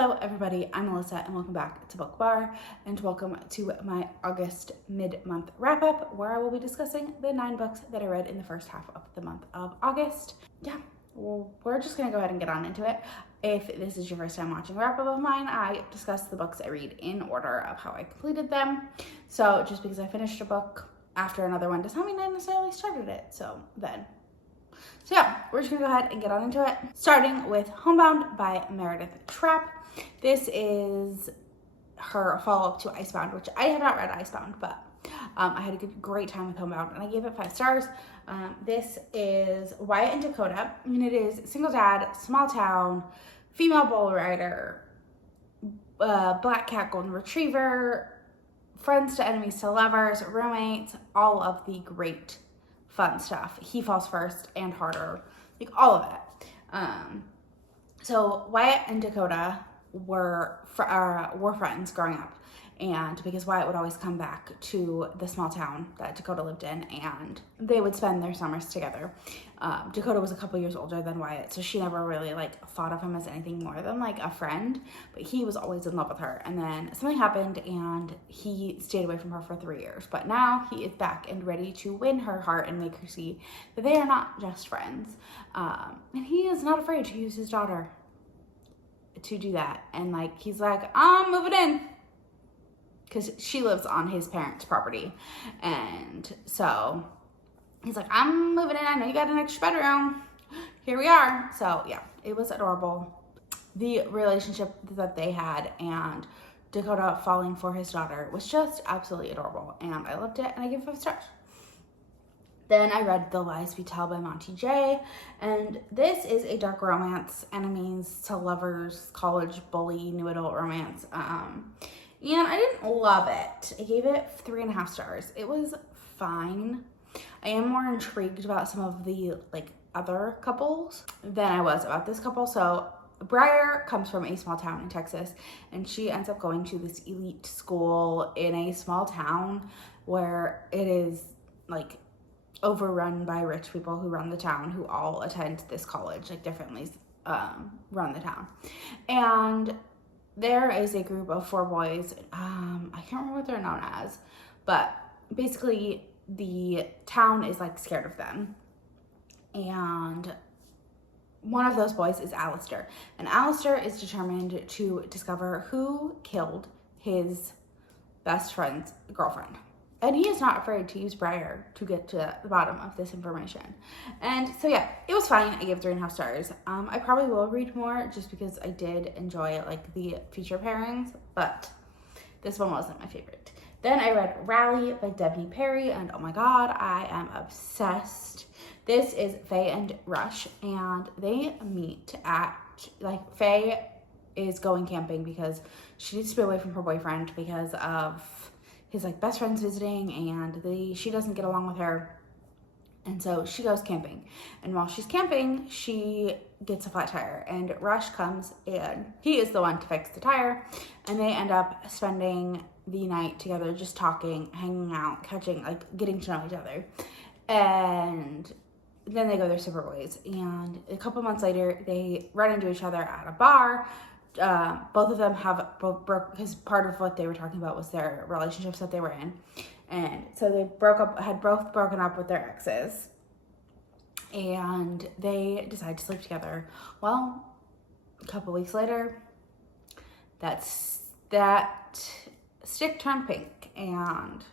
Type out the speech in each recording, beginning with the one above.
Hello everybody, I'm Melissa and welcome back to Book Bar and welcome to my August mid-month wrap-up where I will be discussing the 9 books that I read in the first half of the month of August. Yeah, well, we're just gonna go ahead and get on into it. If this is your first time watching a wrap-up of mine, I discuss the books I read in order of how I completed them. So just because I finished a book after another one does not mean I necessarily started it. So yeah, we're just gonna go ahead and get on into it. Starting with Homebound by Meredith Trapp. This is her follow-up to Icebound, which I have not read Icebound, but I had a great time with Homebound and I gave it 5 stars. This is Wyatt and Dakota, and it is single dad, small town, female bull rider, black cat golden retriever, friends to enemies to lovers, roommates, all of the great fun stuff. He falls first and harder, like all of it. So Wyatt and Dakota were friends growing up, and because Wyatt would always come back to the small town that Dakota lived in, and they would spend their summers together. Dakota was a couple years older than Wyatt, so she never really thought of him as anything more than a friend, but he was always in love with her. And then something happened and he stayed away from her for 3 years, but now he is back and ready to win her heart and make her see that they are not just friends. And he is not afraid to use his daughter to do that. And he's like, I'm moving in, because she lives on his parents' property. And so he's like, I'm moving in. I know you got an extra bedroom. Here we are. So yeah, it was adorable. The relationship that they had and Dakota falling for his daughter was just absolutely adorable. And I loved it and I give it 5 stars. Then I read The Lies We Tell by Monty J. And this is a dark romance, enemies to lovers, college bully, new adult romance. And I didn't love it. I gave it 3.5 stars. It was fine. I am more intrigued about some of the other couples than I was about this couple. So Briar comes from a small town in Texas, and she ends up going to this elite school in a small town where it is overrun by rich people who run the town, who all attend this college, differently run the town. And there is a group of 4 boys. I can't remember what they're known as, but basically the town is scared of them. And one of those boys is Alistair. And Alistair is determined to discover who killed his best friend's girlfriend. And he is not afraid to use Briar to get to the bottom of this information. And so yeah, it was fine. I gave 3.5 stars. I probably will read more just because I did enjoy the feature pairings, but this one wasn't my favorite. Then I read Rally by Devney Perry, and oh my god, I am obsessed. This is Faye and Rush, and they meet at, Faye is going camping because she needs to be away from her boyfriend because of his best friend's visiting, and she doesn't get along with her, and so she goes camping. And while she's camping, she gets a flat tire, and Rush comes and he is the one to fix the tire, and they end up spending the night together, just talking, hanging out, getting to know each other. And then they go their separate ways, and a couple months later they run into each other at a bar. Both of them have broke, because part of what they were talking about was their relationships that they were in, and so they had both broken up with their exes, and they decide to sleep together. Well, a couple weeks later, that stick turned pink, and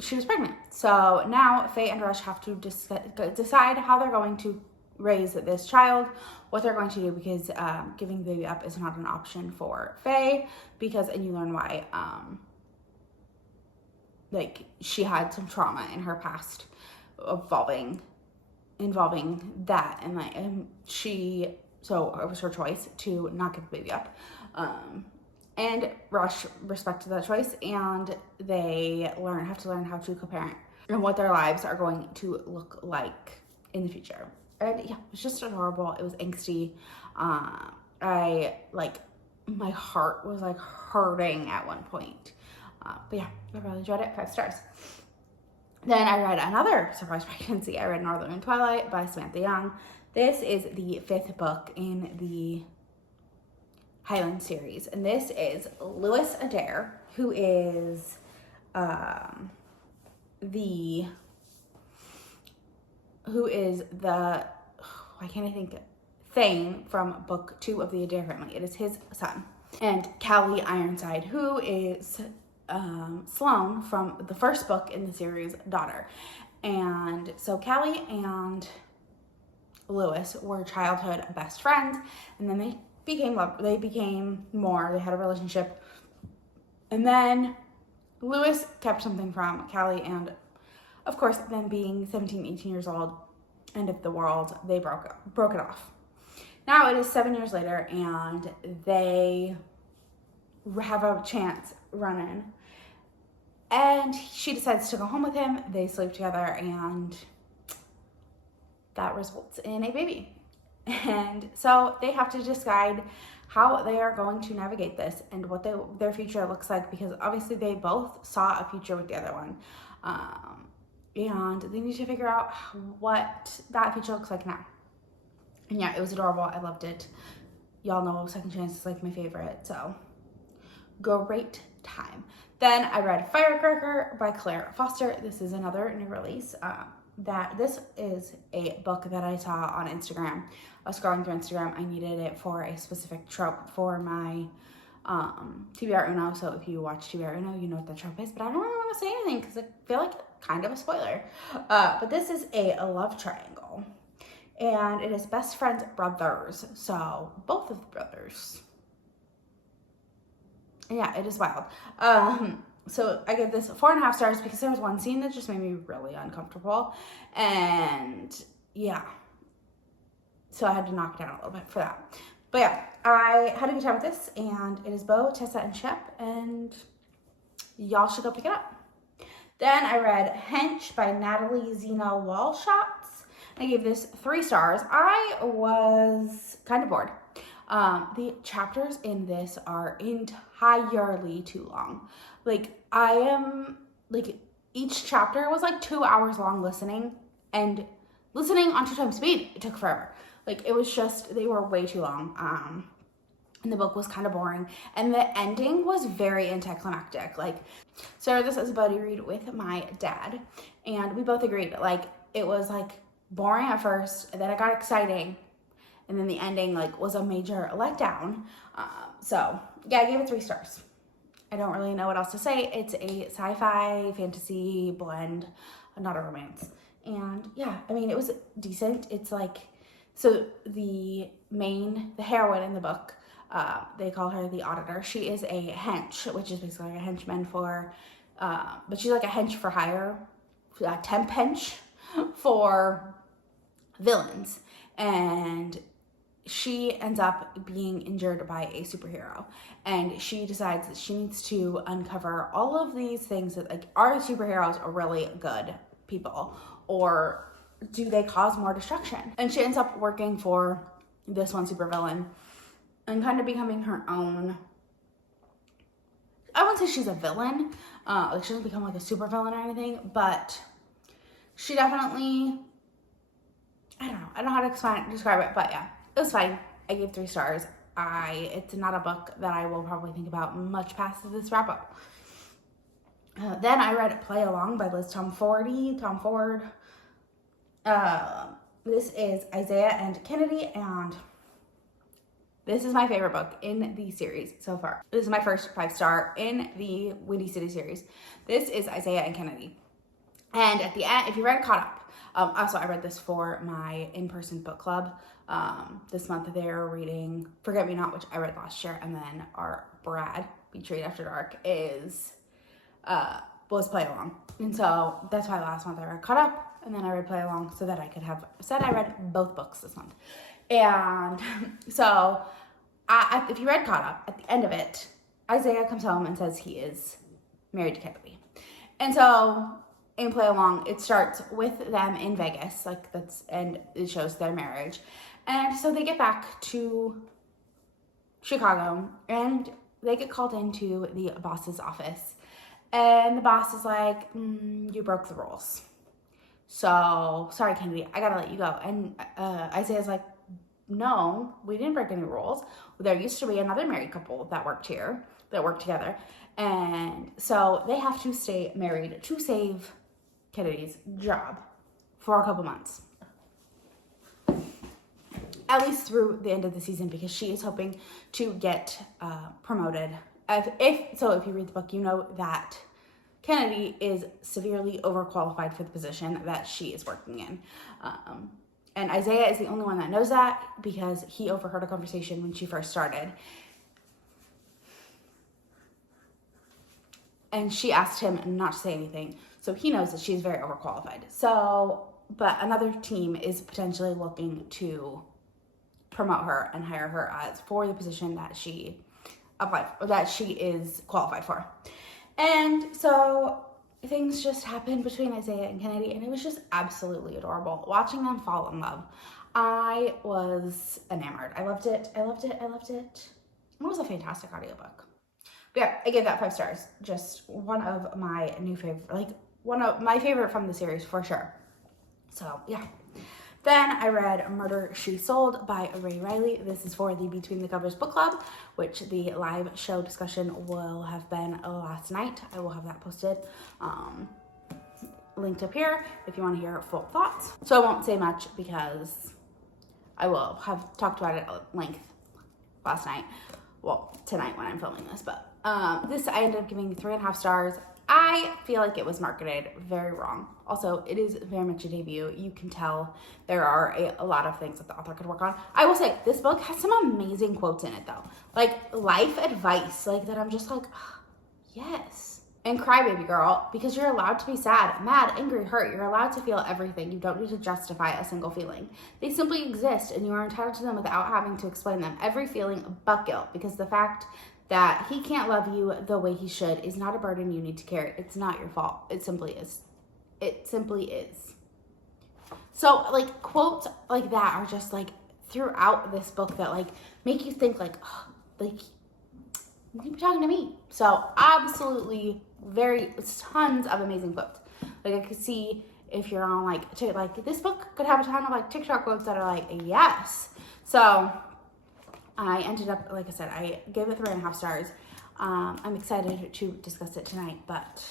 she was pregnant. So now Faye and Rush have to decide how they're going to raise this child, what they're going to do, because giving the baby up is not an option for Faye, and you learn why. She had some trauma in her past involving that, and so it was her choice to not give the baby up. And Rush respected that choice, and they have to learn how to co-parent and what their lives are going to look like in the future. And yeah, it was just adorable. It was angsty. My heart was hurting at one point. But yeah, I really enjoyed it. 5 stars. Then I read another surprise pregnancy. I read Northern Twilight by Samantha Young. This is the 5th book in the Highland series. And this is Lewis Adair, who is the why can't I think, Thane from book 2 of the Adair family. It is his son. And Callie Ironside, who is Sloane from the first book in the series, daughter. And so Callie and Lewis were childhood best friends, and then they became more, they had a relationship. And then Lewis kept something from Callie, and of course, them being 17, 18 years old, end of the world, they broke it off. Now it is 7 years later, and they have a chance running. And she decides to go home with him. They sleep together, and that results in a baby. And so they have to decide how they are going to navigate this and what their future looks like, because obviously they both saw a future with the other one. And they need to figure out what that future looks like now. And yeah, it was adorable. I loved it. Y'all know Second Chance is like my favorite, so great time. Then I read Firecracker by Claire Foster. This is another new release. This is a book that I saw on Instagram. I was scrolling through Instagram. I needed it for a specific trope for my TBR Uno. So if you watch TBR Uno, you know what the trope is. But I don't really want to say anything because I feel like kind of a spoiler. But this is a love triangle. And it is best friends brothers. So both of the brothers. Yeah, it is wild. So I give this 4.5 stars because there was one scene that just made me really uncomfortable. And yeah, so I had to knock it down a little bit for that. But yeah, I had a good time with this, and it is Bo, Tessa, and Shep, and y'all should go pick it up. Then I read Hench by Natalie, Zena, Walschots. I gave this 3 stars. I was kind of bored. The chapters in this are entirely too long. Like, each chapter was like 2 hours long listening, and listening on 2 times speed, it took forever. Like, it was just, they were way too long. And the book was kind of boring, and the ending was very anticlimactic. Like, so this is a buddy read with my dad, and we both agreed, like, it was like boring at first, and then it got exciting, and then the ending like was a major letdown. So yeah, I gave it 3 stars. I don't really know what else to say. It's a sci-fi fantasy blend, not a romance. And yeah, I mean, it was decent. It's like, so the heroine in the book, they call her the Auditor. She is a hench, which is basically like a henchman for, but she's like a hench for hire, a temp hench for villains. And she ends up being injured by a superhero, and she decides that she needs to uncover all of these things that, like, are superheroes really good people, or do they cause more destruction? And she ends up working for this one supervillain and kind of becoming her own. I wouldn't say she's a villain, like she doesn't become like a supervillain or anything, but she definitely, I don't know how to describe it, but yeah, it was fine. I gave 3 stars. It's not a book that I will probably think about much past this wrap up. Then I read Play Along by Liz Tomforde. This is Isaiah and Kennedy, and this is my favorite book in the series so far. This is my first 5-star in the Windy City series. This is Isaiah and Kennedy. And at the end, if you read Caught Up, also I read this for my in-person book club. This month they're reading Forget Me Not, which I read last year, and then our Brad, Beach Read After Dark, was Play Along. And so that's why last month I read Caught Up, and then I read Play Along so that I could have said I read both books this month. And so if you read Caught Up, at the end of it, Isaiah comes home and says he is married to Kennedy. And so in Play Along, it starts with them in Vegas, and it shows their marriage. And so they get back to Chicago, and they get called into the boss's office. And the boss is like, you broke the rules. So, sorry, Kennedy, I gotta let you go. And Isaiah's like, no, we didn't break any rules. There used to be another married couple that worked together. And so they have to stay married to save Kennedy's job for a couple months. At least through the end of the season, because she is hoping to get promoted. If you read the book, you know that Kennedy is severely overqualified for the position that she is working in. And Isaiah is the only one that knows that, because he overheard a conversation when she first started. And she asked him not to say anything. So he knows that she's very overqualified. So, but another team is potentially looking to promote her and hire her as for the position that she is qualified for. And so things just happened between Isaiah and Kennedy, and it was just absolutely adorable watching them fall in love. I was enamored. I loved it. It was a fantastic audiobook. But yeah, I gave that 5 stars. Just one of my new favorite, one of my favorite from the series for sure. So yeah. Then I read Murder, She Sold by Ray Riley. This is for the Between the Covers book club, which the live show discussion will have been last night. I will have that posted, linked up here if you want to hear full thoughts. So I won't say much because I will have talked about it at length last night. Well, tonight when I'm filming this, but this I ended up giving 3.5 stars. I feel like it was marketed very wrong. Also, it is very much a debut. You can tell there are a lot of things that the author could work on. I will say, this book has some amazing quotes in it, though. Like, life advice, like, that I'm just like, oh, yes. And cry, baby girl, because you're allowed to be sad, mad, angry, hurt. You're allowed to feel everything. You don't need to justify a single feeling. They simply exist, and you are entitled to them without having to explain them. Every feeling but guilt, because the fact that he can't love you the way he should is not a burden you need to carry. It's not your fault. It simply is. It simply is. So, like, quotes like that are just, like, throughout this book that, like, make you think, like, oh, like, you be talking to me. So, absolutely tons of amazing quotes. Like, I could see if you're on, like, this book could have a ton of, like, TikTok quotes that are, like, yes. So, I ended up, like I said, I gave it 3.5 stars. I'm excited to discuss it tonight, but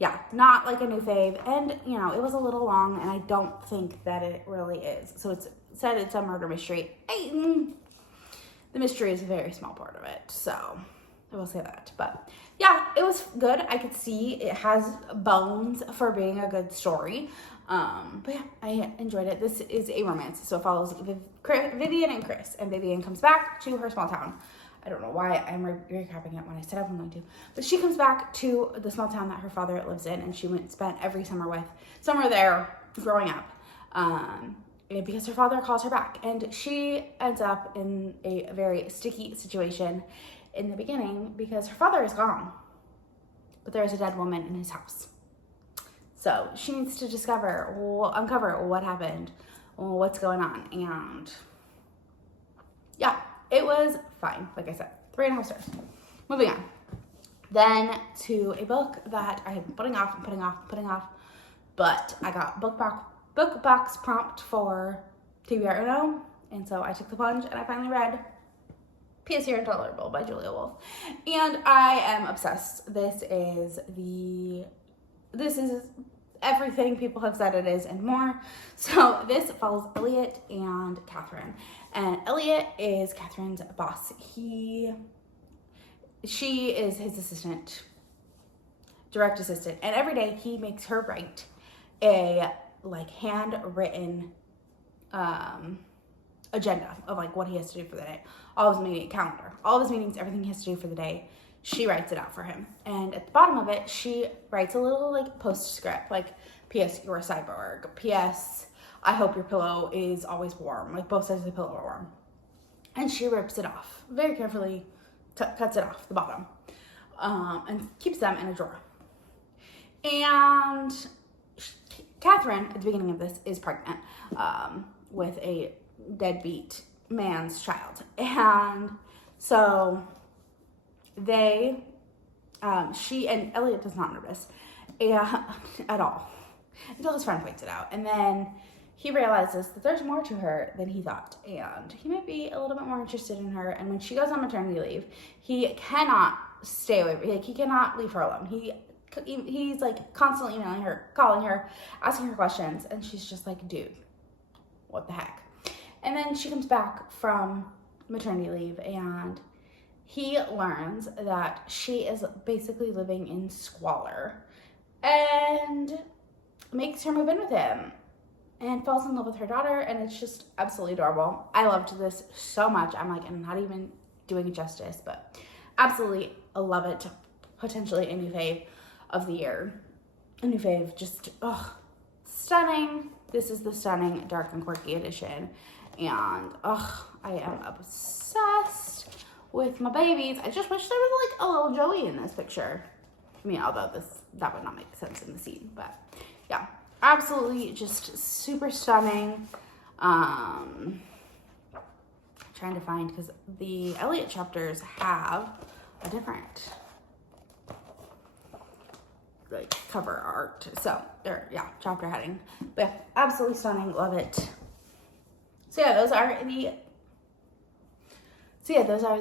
yeah, not like a new fave. And, you know, it was a little long, and I don't think that it really is. So it's said it's a murder mystery. The mystery is a very small part of it, so I will say that. But yeah, it was good. I could see it has bones for being a good story. But yeah, I enjoyed it. This is a romance, so it follows Vivian and Chris, and Vivian comes back to her small town. I don't know why I'm recapping it when I said I'm going to, but she comes back to the small town that her father lives in, and she spent every summer there growing up, because her father calls her back, and she ends up in a very sticky situation in the beginning because her father is gone, but there is a dead woman in his house. So she needs to uncover what happened, what's going on, and yeah, it was fine. Like I said, 3.5 stars. Moving on. Then to a book that I had been putting off, but I got book box prompt for TBR Uno, and so I took the plunge and I finally read P.S. You're Intolerable by Julia Wolf, and I am obsessed. This is everything people have said it is and more. So this follows Elliot and Catherine. And Elliot is Catherine's boss. She is his direct assistant. And every day he makes her write a handwritten agenda of what he has to do for the day. All of his meeting calendar, all of his meetings, everything he has to do for the day. She writes it out for him. And at the bottom of it, she writes a little postscript, P.S. You're a cyborg. P.S. I hope your pillow is always warm. Both sides of the pillow are warm. And she rips it off very carefully, cuts it off the bottom, and keeps them in a drawer. And Catherine, at the beginning of this, is pregnant with a deadbeat man's child. And so she and Elliot does not notice at all until his friend points it out. And then he realizes that there's more to her than he thought, and he might be a little bit more interested in her. And when she goes on maternity leave, he cannot stay away. Like, he cannot leave her alone. He's like constantly emailing her, calling her, asking her questions, and she's just like, dude, what the heck? And then she comes back from maternity leave, and he learns that she is basically living in squalor, and makes her move in with him and falls in love with her daughter, and it's just absolutely adorable. I loved this so much. I'm like, I'm not even doing it justice, but absolutely love it. Potentially a new fave of the year. A new fave, just, stunning. This is the stunning dark and quirky edition, and I am obsessed with my babies. I just wish there was like a little Joey in this picture. I mean, although that would not make sense in the scene, but yeah, absolutely just super stunning. Trying to find, because the Elliot chapters have a different like cover art, so they're, yeah, chapter heading, but yeah, absolutely stunning. Love it. So yeah, those are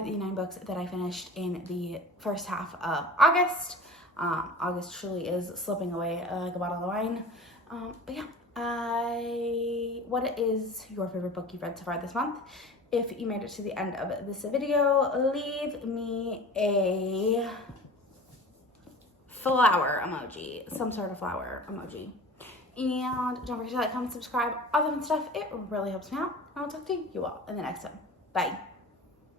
the 9 books that I finished in the first half of August. August truly is slipping away like a bottle of wine. But yeah, what is your favorite book you've read so far this month? If you made it to the end of this video, leave me a flower emoji, some sort of flower emoji. And don't forget to like, comment, subscribe, all that fun stuff. It really helps me out. I'll talk to you all in the next one. Bye.